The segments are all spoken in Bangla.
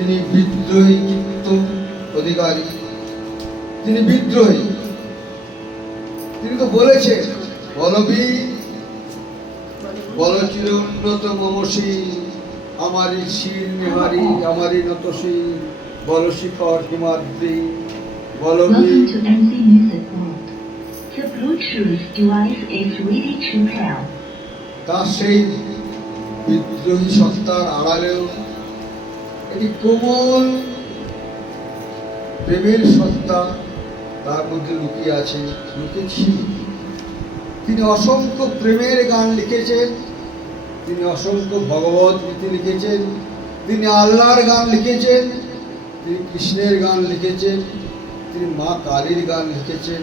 তিনি বিদ্রোহী চিত্ত অধিকারী, তিনি বিদ্রোহী। তিনি তো বলেছেন, বলবীর বলচির উন্নত মমসী, আমারই শির নেহারি, আমারই নতশী, বলশিখর হিমাদ্রি, বলবীর। তার সেই বিদ্রোহী সত্তার আড়ালেও একটি কোমল প্রেমের সত্তা তার মধ্যে লুকিয়ে আছে, লুকিয়েছিল। তিনি অসংখ্য প্রেমের গান লিখেছেন, তিনি অসংখ্য ভগবত গীতি লিখেছেন, তিনি আল্লাহর গান লিখেছেন, তিনি কৃষ্ণের গান লিখেছেন, তিনি মা কালীর গান লিখেছেন।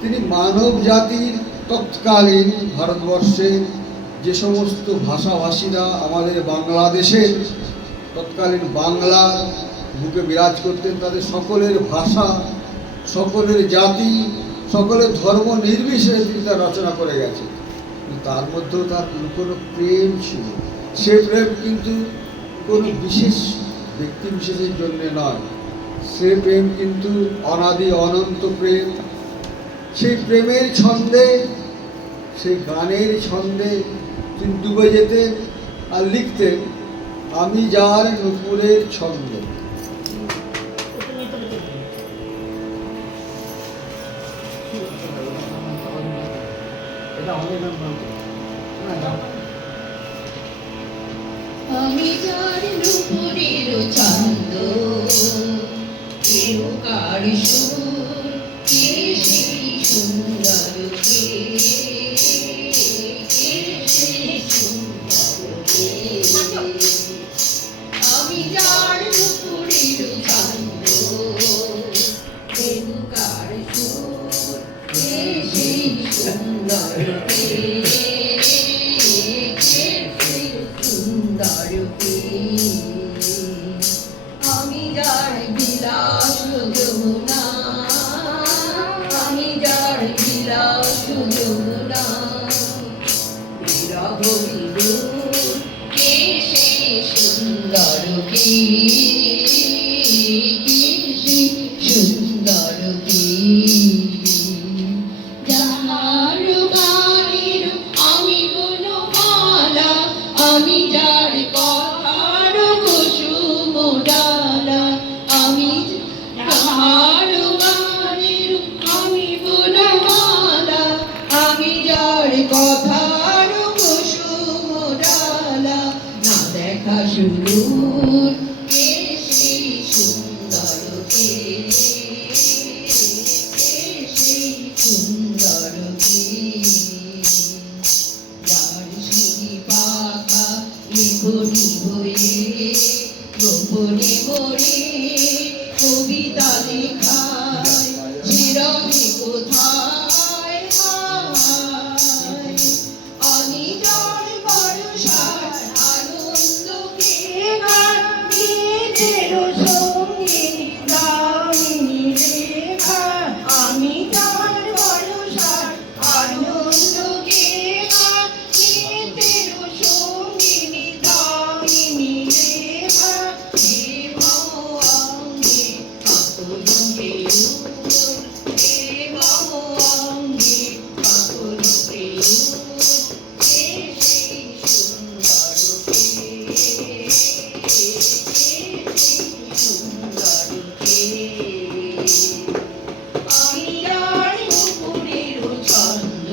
তিনি মানব জাতির তৎকালীন ভারতবর্ষের যে সমস্ত ভাষাভাষীরা আমাদের বাংলাদেশের তৎকালীন বাংলার বুকে বিরাজ করতেন, তাদের সকলের ভাষা, সকলের জাতি, সকলের ধর্ম নির্বিশেষে তিনি তা রচনা করে গেছেন। তার মধ্যেও তার কোনো প্রেম ছিল। সে প্রেম কিন্তু কোনো বিশেষ ব্যক্তি বিশেষের জন্য নয়, সে প্রেম কিন্তু অনাদি অনন্ত প্রেম। সেই প্রেমের ছন্দে, সেই গানের ছন্দে তিনি ডুবে যেতেন আর লিখতেন, আমি যার নূপুরের ছন্দ। আমি যার নূপুরের ছন্দ, কেউ কার সুর, কে সেই সুন্দর কে, কে সেই সুন্দর কে। আমি যার নূপুরের ছন্দ, কেউ কার সুর, কে সেই সুন্দর কে, আমি যার বিলাস যমুনা, আমি যার বিলাস যমুনা, বিরহ বিদুর, কে সেই সুন্দর কে, কে সেই সুন্দর কে। যাহার গানের আমি বনমালা, আমি যার কথার কুসুম ডালা, আমি যাহার গানের আমি বনমালা, আমি যার কথার কুসুম ডালা, না দেখা সুদূর, কে সেই সুন্দর কে, কে সেই সুন্দর কে। যার শিরি পাখা লিখনি হয়ে গোপনে মোরে কবিতা লেখায়, শিরমে কোথায় হায়। আমি যার বর্ষার আনন্দ কে গান, নিজের সঙ্গে দামিনী রেখা। আমি যার বর্ষার আনন্দ কে গান, নিজের সঙ্গিনী দামিনী রেখা। হে মম অঙ্গে কাতরুকে উর, হে মম অঙ্গে কাতরুকে উর, কে সেই সুন্দর কে, কে সেই সুন্দর কে। আমি আর নূপুরের ছন্দ,